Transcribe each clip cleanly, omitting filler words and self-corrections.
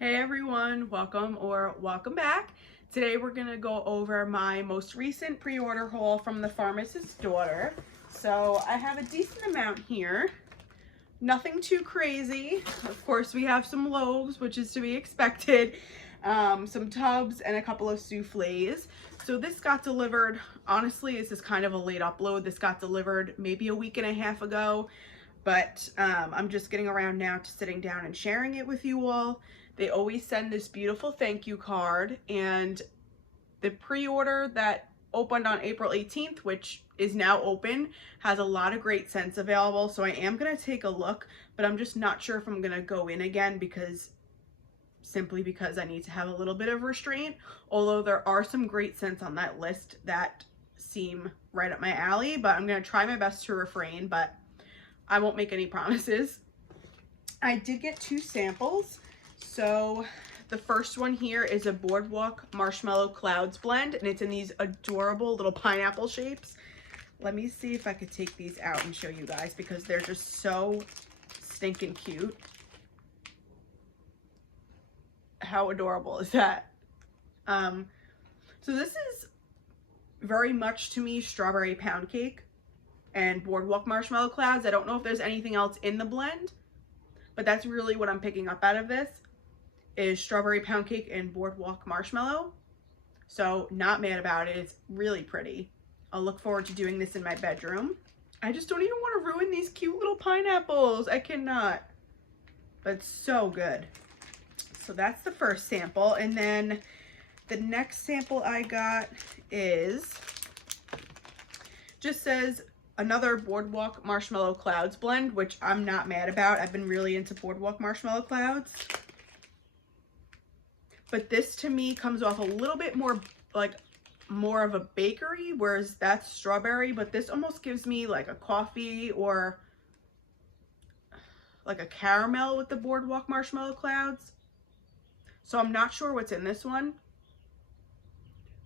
Hey everyone, welcome back. Today we're gonna go over my most recent pre-order haul from the Pharmacist daughter. So I have a decent amount here. Nothing too crazy. Of course we have some loaves, which is to be expected, some tubs, and a couple of souffles. So this got delivered, honestly, this is kind of a late upload. This got delivered maybe a week and a half ago, but I'm just getting around now to sitting down and sharing it with you all. They always send this beautiful thank you card, and the pre-order that opened on April 18th, which is now open, has a lot of great scents available. So I am going to take a look, but I'm just not sure if I'm going to go in again simply because I need to have a little bit of restraint. Although there are some great scents on that list that seem right up my alley, but I'm going to try my best to refrain, but I won't make any promises. I did get 2 samples. So the first one here is a Boardwalk Marshmallow Clouds blend, and it's in these adorable little pineapple shapes. Let me see if I could take these out and show you guys because they're just so stinking cute. How adorable is that? So this is very much to me strawberry pound cake and Boardwalk Marshmallow Clouds. I don't know if there's anything else in the blend, but that's really what I'm picking up out of this is strawberry pound cake and Boardwalk Marshmallow. So not mad about it. It's really pretty. I'll look forward to doing this in my bedroom. I just don't even want to ruin these cute little pineapples. I cannot. But it's so good. So that's the first sample. And then the next sample I got just says another Boardwalk Marshmallow Clouds blend, which I'm not mad about. I've been really into Boardwalk Marshmallow Clouds. But this to me comes off a little bit more like more of a bakery, whereas that's strawberry, but this almost gives me like a coffee or like a caramel with the Boardwalk Marshmallow Clouds. So I'm not sure what's in this one,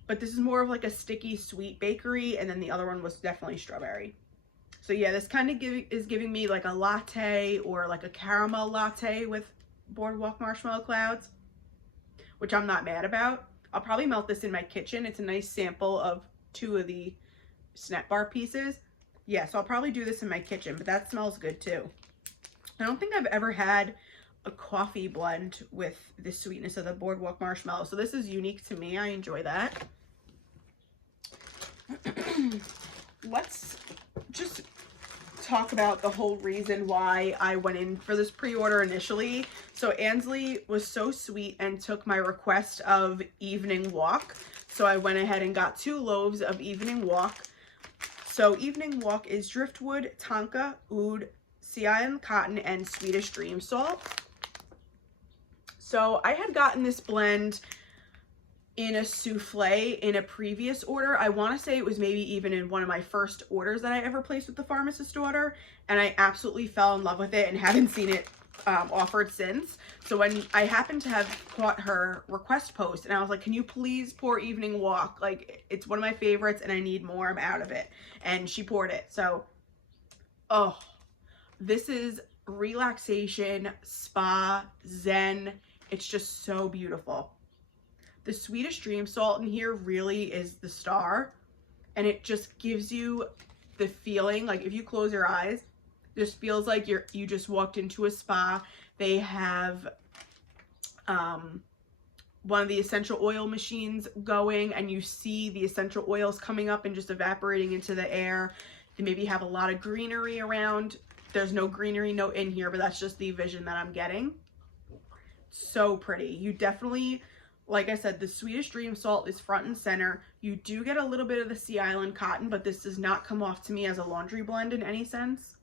but this is more of like a sticky sweet bakery, and then the other one was definitely strawberry. So yeah, this kind of is giving me like a latte or like a caramel latte with Boardwalk Marshmallow Clouds, which I'm not mad about. I'll probably melt this in my kitchen. It's a nice sample of 2 of the Snap Bar pieces. Yeah, so I'll probably do this in my kitchen, but that smells good too. I don't think I've ever had a coffee blend with the sweetness of the Boardwalk Marshmallow, so this is unique to me. I enjoy that. Let's just talk about the whole reason why I went in for this pre-order initially. So Ansley was so sweet and took my request of Evening Walk. So I went ahead and got 2 loaves of Evening Walk. So Evening Walk is driftwood, tonka, oud, sea island cotton, and Swedish dream salt. So I had gotten this blend in a souffle in a previous order. I want to say it was maybe even in one of my first orders that I ever placed with the Pharmacist daughter, and I absolutely fell in love with it and haven't seen it offered since. So when I happened to have caught her request post, and I was like, can you please pour Evening Walk? Like, it's one of my favorites and I need more. I'm out of it. And she poured it. So, oh, this is relaxation, spa, zen. It's just so beautiful. The Swedish dream salt in here really is the star, and it just gives you the feeling like if you close your eyes, it just feels like you just walked into a spa. They have one of the essential oil machines going, and you see the essential oils coming up and just evaporating into the air. They maybe have a lot of greenery around. There's no greenery note in here, but that's just the vision that I'm getting. So pretty. You definitely, like I said, the Swedish dream salt is front and center. You do get a little bit of the sea island cotton, but this does not come off to me as a laundry blend in any sense.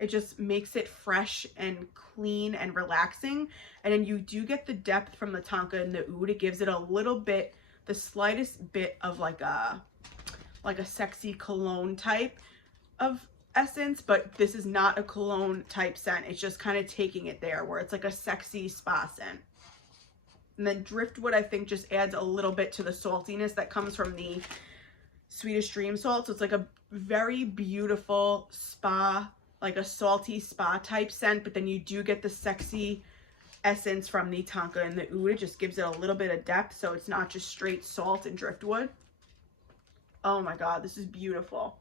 It just makes it fresh and clean and relaxing. And then you do get the depth from the tonka and the oud. It gives it a little bit, the slightest bit of like a sexy cologne type of essence, but this is not a cologne type scent. It's just kind of taking it there where it's like a sexy spa scent. And then driftwood, I think, just adds a little bit to the saltiness that comes from the Swedish dream salt. So it's like a very beautiful spa, like a salty spa type scent, but then you do get the sexy essence from the tonka and the oud. It just gives it a little bit of depth, so it's not just straight salt and driftwood. Oh my God, this is beautiful.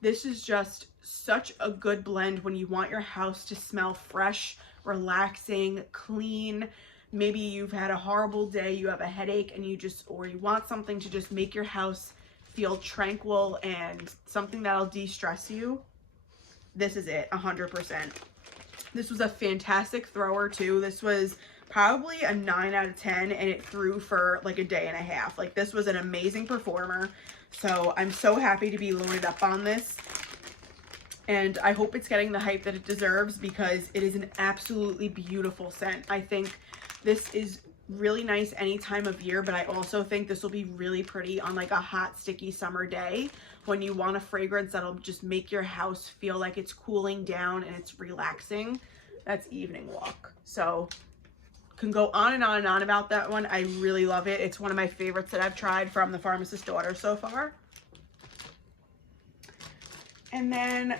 This is just such a good blend when you want your house to smell fresh, relaxing, clean. Maybe you've had a horrible day, you have a headache, and or you want something to just make your house feel tranquil and something that'll de-stress you. This is it, 100%. This was a fantastic thrower too. This was probably a 9 out of 10, and it threw for like a day and a half. Like, this was an amazing performer. So I'm so happy to be loaded up on this. And I hope it's getting the hype that it deserves, because it is an absolutely beautiful scent. I think this is really nice any time of year, but I also think this will be really pretty on like a hot, sticky summer day when you want a fragrance that'll just make your house feel like it's cooling down and it's relaxing. That's Evening Walk. So can go on and on and on about that one. I really love it. It's one of my favorites that I've tried from the Pharmacist Daughter so far. And then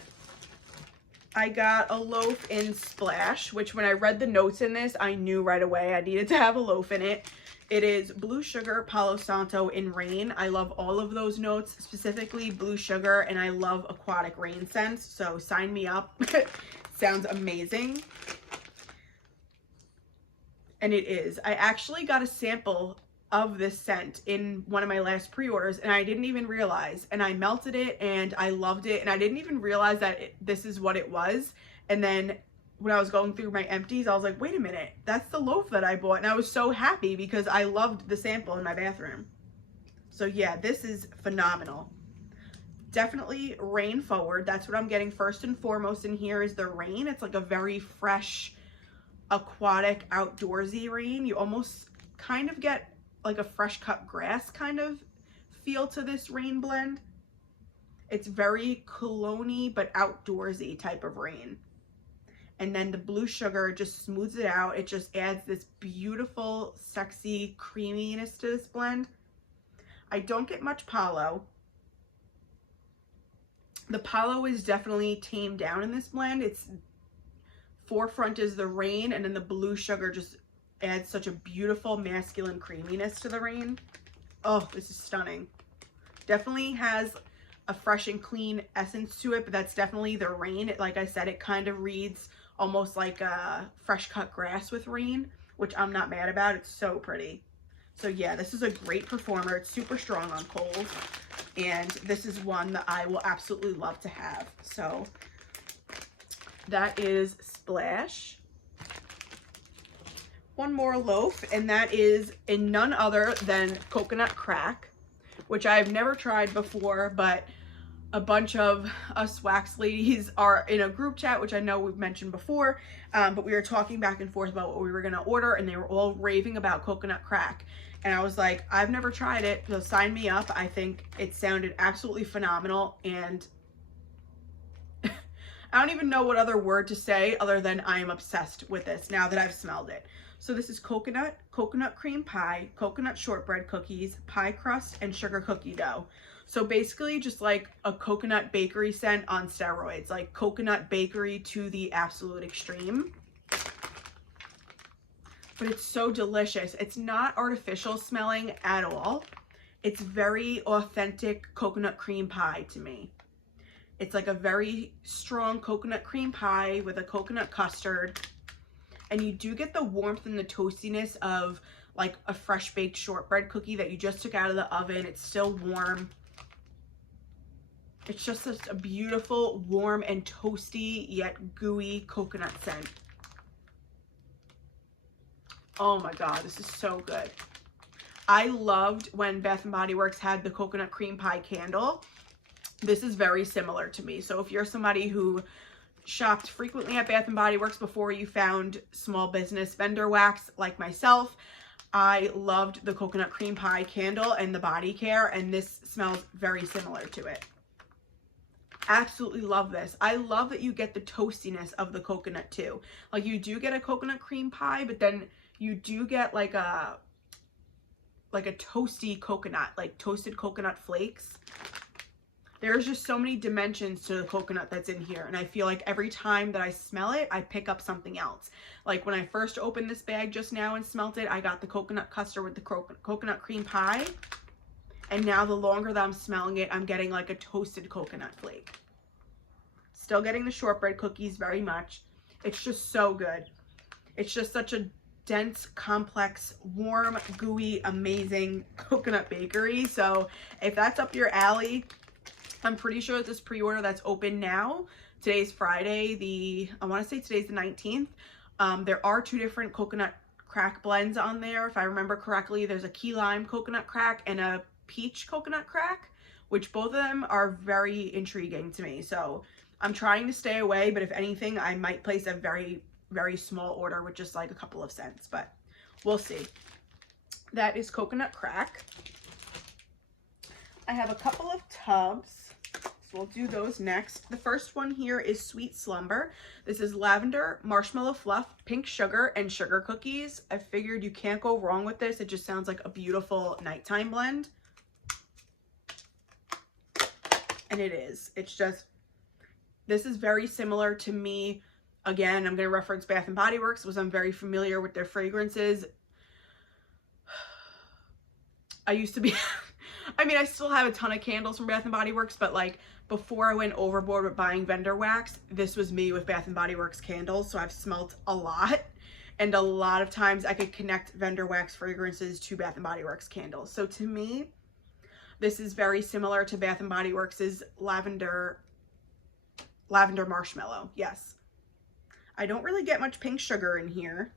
I got a loaf in Splash, which when I read the notes in this, I knew right away I needed to have a loaf in it. It is Blue Sugar, Palo Santo, and Rain. I love all of those notes, specifically Blue Sugar, and I love aquatic rain scents, so sign me up. Sounds amazing. And it is. I actually got a sample of this scent in one of my last pre-orders, and I didn't even realize, and I melted it and I loved it, and I didn't even realize that this is what it was. And then when I was going through my empties, I was like, wait a minute, that's the loaf that I bought. And I was so happy because I loved the sample in my bathroom. So yeah, this is phenomenal. Definitely rain forward. That's what I'm getting first and foremost in here is the rain. It's like a very fresh, aquatic, outdoorsy rain. You almost kind of get like a fresh cut grass kind of feel to this rain blend. It's very cologne-y but outdoorsy type of rain. And then the Blue Sugar just smooths it out. It just adds this beautiful, sexy creaminess to this blend. I don't get much Palo. The Palo is definitely tamed down in this blend. It's forefront is the Rain, and then the Blue Sugar just adds such a beautiful masculine creaminess to the Rain. Oh, this is stunning. Definitely has a fresh and clean essence to it, but that's definitely the Rain. Like I said, it kind of reads almost like a fresh cut grass with Rain, which I'm not mad about. It's so pretty. So yeah, this is a great performer. It's super strong on cold, and this is one that I will absolutely love to have. So that is Splash. One more loaf, and that is in none other than Coconut Crack, which I've never tried before, but a bunch of us wax ladies are in a group chat, which I know we've mentioned before, but we were talking back and forth about what we were going to order, and they were all raving about Coconut Crack. And I was like, I've never tried it, so sign me up. I think it sounded absolutely phenomenal, and I don't even know what other word to say other than I am obsessed with this now that I've smelled it. So this is coconut cream pie, coconut shortbread cookies, pie crust, and sugar cookie dough. So basically just like a coconut bakery scent on steroids, like coconut bakery to the absolute extreme. But it's so delicious. It's not artificial smelling at all. It's very authentic coconut cream pie to me. It's like a very strong coconut cream pie with a coconut custard. And you do get the warmth and the toastiness of like a fresh baked shortbread cookie that you just took out of the oven. It's still warm. It's just such a beautiful, warm and toasty yet gooey coconut scent. Oh my God, this is so good. I loved when Bath & Body Works had the coconut cream pie candle. This is very similar to me. So if you're somebody who shopped frequently at Bath & Body Works before you found small business vendor wax like myself, I loved the coconut cream pie candle and the body care, and this smells very similar to it. Absolutely love this. I love that you get the toastiness of the coconut too. Like you do get a coconut cream pie, but then you do get like a toasty coconut, like toasted coconut flakes. There's just so many dimensions to the coconut that's in here, and I feel like every time that I smell it, I pick up something else. Like when I first opened this bag just now and smelt it, I got the coconut custard with the coconut cream pie, and now the longer that I'm smelling it, I'm getting like a toasted coconut flake. Still getting the shortbread cookies very much. It's just so good. It's just such a dense, complex, warm, gooey, amazing coconut bakery. So if that's up your alley, I'm pretty sure that this pre-order that's open now, today's Friday, I want to say today's the 19th. There are 2 different coconut crack blends on there. If I remember correctly, there's a key lime coconut crack and a peach coconut crack, which both of them are very intriguing to me. So I'm trying to stay away, but if anything, I might place a very, very small order with just like a couple of cents, but we'll see. That is coconut crack. I have a couple of tubs. So we'll do those next. The first one here is Sweet Slumber. This is lavender, marshmallow fluff, pink sugar, and sugar cookies. I figured you can't go wrong with this. It just sounds like a beautiful nighttime blend. And it is. It's just, this is very similar to me. Again, I'm going to reference Bath & Body Works because I'm very familiar with their fragrances. I used to be... I mean, I still have a ton of candles from Bath & Body Works, but like before I went overboard with buying vendor wax, this was me with Bath & Body Works candles. So I've smelt a lot, and a lot of times I could connect vendor wax fragrances to Bath & Body Works candles. So to me, this is very similar to Bath & Body Works' lavender marshmallow. Yes. I don't really get much pink sugar in here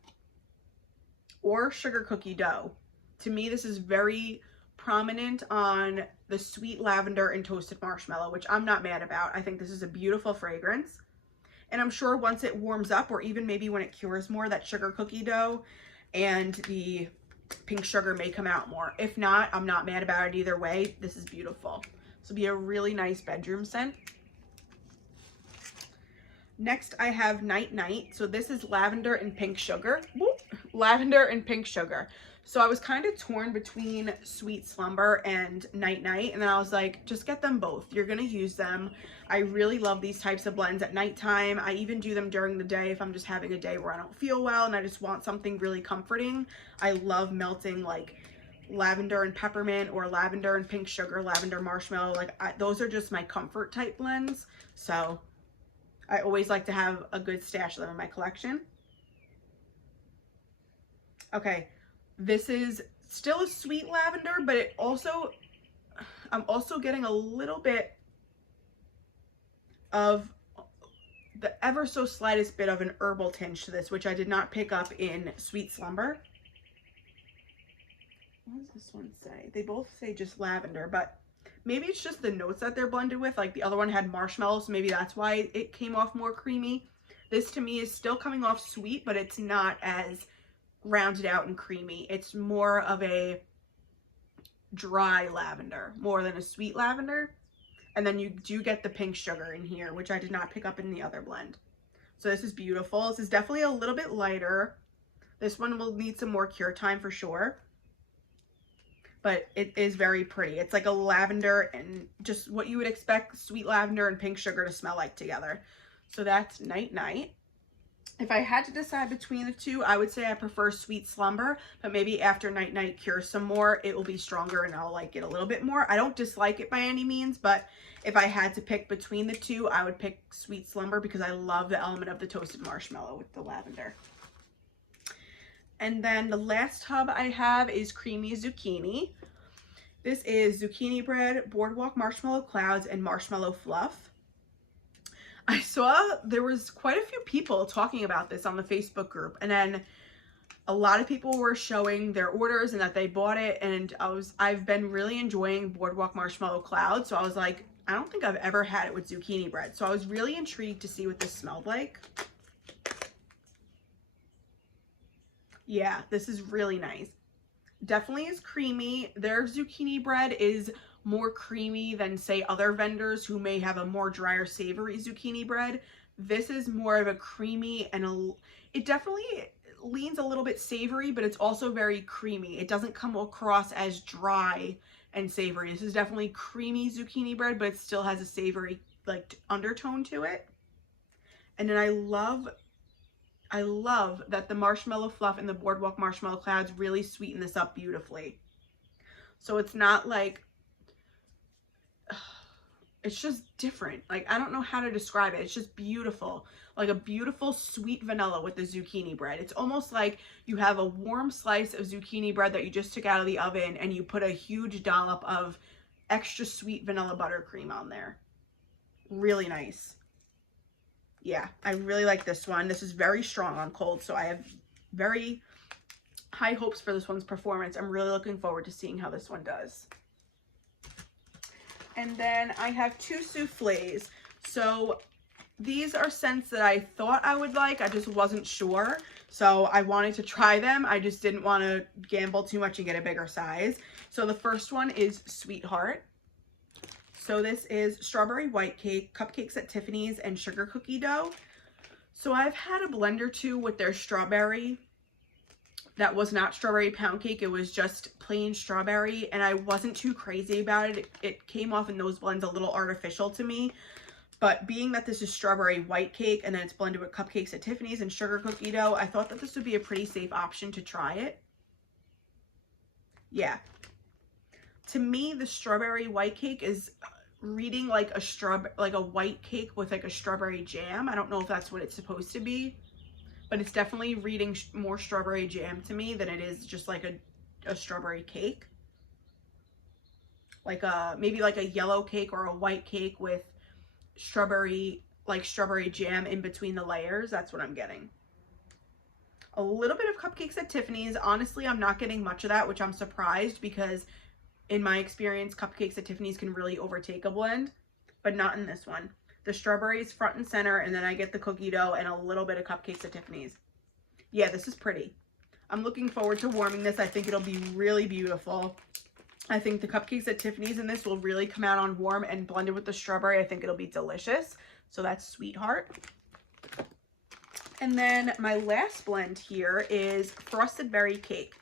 or sugar cookie dough. To me, this is very prominent on the sweet lavender and toasted marshmallow, which I'm not mad about. I think this is a beautiful fragrance, and I'm sure once it warms up, or even maybe when it cures more, that sugar cookie dough and the pink sugar may come out more. If not, I'm not mad about it either way. This is beautiful. This will be a really nice bedroom scent. Next, I have Night Night. So this is lavender and pink sugar. Whoop. Lavender and pink sugar. So I was kind of torn between Sweet Slumber and Night Night, and then I was like, just get them both. You're going to use them. I really love these types of blends at nighttime. I even do them during the day if I'm just having a day where I don't feel well and I just want something really comforting. I love melting like lavender and peppermint, or lavender and pink sugar, lavender marshmallow. Like those are just my comfort type blends. So I always like to have a good stash of them in my collection. Okay. This is still a sweet lavender, but it also, I'm also getting a little bit of the ever so slightest bit of an herbal tinge to this, which I did not pick up in Sweet Slumber. What does this one say? They both say just lavender, but maybe it's just the notes that they're blended with. Like the other one had marshmallow, so maybe that's why it came off more creamy. This to me is still coming off sweet, but it's not as rounded out and creamy. It's more of a dry lavender more than a sweet lavender. And then you do get the pink sugar in here, which I did not pick up in the other blend. So this is beautiful. This is definitely a little bit lighter. This one will need some more cure time for sure, but it is very pretty. It's like a lavender and just what you would expect sweet lavender and pink sugar to smell like together. So that's Night Night. If I had to decide between the two, I would say I prefer Sweet Slumber, but maybe after Night Night cures some more, it will be stronger and I'll like it a little bit more. I don't dislike it by any means, but if I had to pick between the two, I would pick Sweet Slumber because I love the element of the toasted marshmallow with the lavender. And then the last tub I have is Creamy Zucchini. This is zucchini bread, boardwalk marshmallow clouds, and marshmallow fluff. I saw there was quite a few people talking about this on the Facebook group, and then a lot of people were showing their orders and that they bought it, and I've been really enjoying boardwalk marshmallow clouds, so I was like, I don't think I've ever had it with zucchini bread. So I was really intrigued to see what this smelled like. Yeah, this is really nice. Definitely is creamy. Their zucchini bread is more creamy than say other vendors who may have a more drier savory zucchini bread. This is more of a creamy and it definitely leans a little bit savory, but it's also very creamy. It doesn't come across as dry and savory. This is definitely creamy zucchini bread, but it still has a savory like undertone to it. And then I love that the marshmallow fluff and the boardwalk marshmallow clouds really sweeten this up beautifully. So it's not like, it's just different. Like, I don't know how to describe it. It's just beautiful. Like a beautiful sweet vanilla with the zucchini bread. It's almost like you have a warm slice of zucchini bread that you just took out of the oven and you put a huge dollop of extra sweet vanilla buttercream on there. Really nice. Yeah, I really like this one. This is very strong on cold, so I have very high hopes for this one's performance. I'm really looking forward to seeing how this one does. And then I have 2 souffles. So these are scents that I thought I would like. I just wasn't sure. So I wanted to try them. I just didn't want to gamble too much and get a bigger size. So the first one is Sweetheart. So this is strawberry white cake, cupcakes at Tiffany's, and sugar cookie dough. So I've had a blend or two with their strawberry that was not strawberry pound cake. It was just plain strawberry, and I wasn't too crazy about it. It came off in those blends a little artificial to me. But being that this is strawberry white cake and then it's blended with cupcakes at Tiffany's and sugar cookie dough, I thought that this would be a pretty safe option to try it. Yeah. To me, the strawberry white cake is reading like a white cake with like a strawberry jam. I don't know if that's what it's supposed to be, but it's definitely reading more strawberry jam to me than it is just like a strawberry cake. Like maybe like a yellow cake or a white cake with strawberry jam in between the layers. That's what I'm getting. A little bit of cupcakes at Tiffany's. Honestly, I'm not getting much of that, which I'm surprised because in my experience, cupcakes at Tiffany's can really overtake a blend, but not in this one. The strawberry is front and center, and then I get the cookie dough and a little bit of cupcakes at Tiffany's. Yeah, this is pretty. I'm looking forward to warming this. I think it'll be really beautiful. I think the cupcakes at Tiffany's in this will really come out on warm, and blended with the strawberry, I think it'll be delicious. So that's Sweetheart. And then my last blend here is Frosted Berry Cake.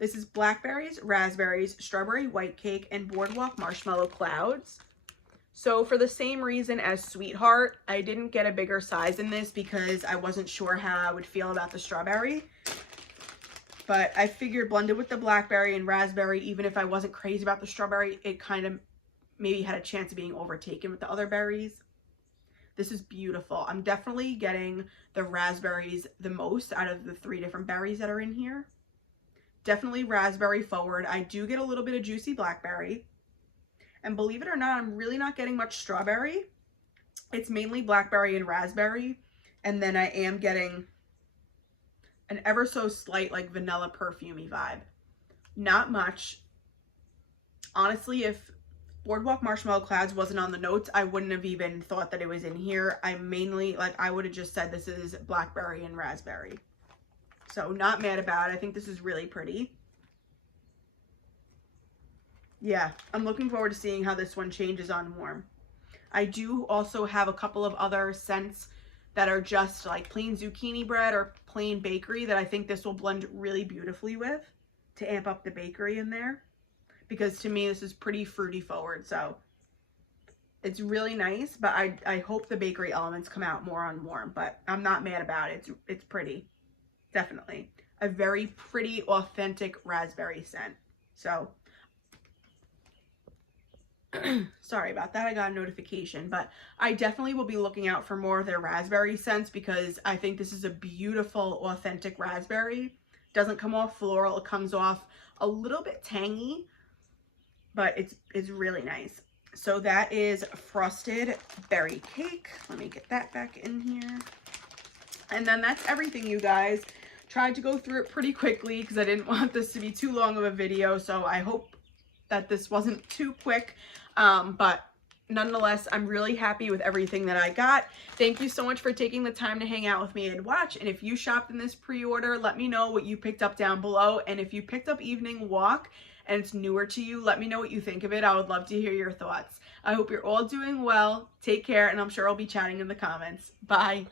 This is blackberries, raspberries, strawberry white cake, and boardwalk marshmallow clouds. So for the same reason as Sweetheart, I didn't get a bigger size in this because I wasn't sure how I would feel about the strawberry. But I figured blended with the blackberry and raspberry, even if I wasn't crazy about the strawberry, it kind of maybe had a chance of being overtaken with the other berries. This is beautiful. I'm definitely getting the raspberries the most out of the 3 different berries that are in here. Definitely raspberry forward. I do get a little bit of juicy blackberry. And believe it or not, I'm really not getting much strawberry. It's mainly blackberry and raspberry. And then I am getting an ever so slight like vanilla perfumey vibe. Not much. Honestly, if Boardwalk Marshmallow Clouds wasn't on the notes, I wouldn't have even thought that it was in here. I mainly, like, I would have just said this is blackberry and raspberry. So not mad about it. I think this is really pretty. Yeah, I'm looking forward to seeing how this one changes on warm. I do also have a couple of other scents that are just like plain zucchini bread or plain bakery that I think this will blend really beautifully with to amp up the bakery in there. Because to me, this is pretty fruity forward. So it's really nice, but I hope the bakery elements come out more on warm, but I'm not mad about it. It's pretty. Definitely a very pretty, authentic raspberry scent. So sorry about that. I got a notification, but I definitely will be looking out for more of their raspberry scents because I think this is a beautiful, authentic raspberry. Doesn't come off floral. It comes off a little bit tangy, but it's really nice. So that is Frosted Berry Cake. Let me get that back in here. And then that's everything, you guys. Tried to go through it pretty quickly because I didn't want this to be too long of a video, so I hope that this wasn't too quick. But nonetheless, I'm really happy with everything that I got. Thank you so much for taking the time to hang out with me and watch. And if you shopped in this pre-order, let me know what you picked up down below. And if you picked up Evening Walk and it's newer to you, let me know what you think of it. I would love to hear your thoughts. I hope you're all doing well. Take care, and I'm sure I'll be chatting in the comments. Bye.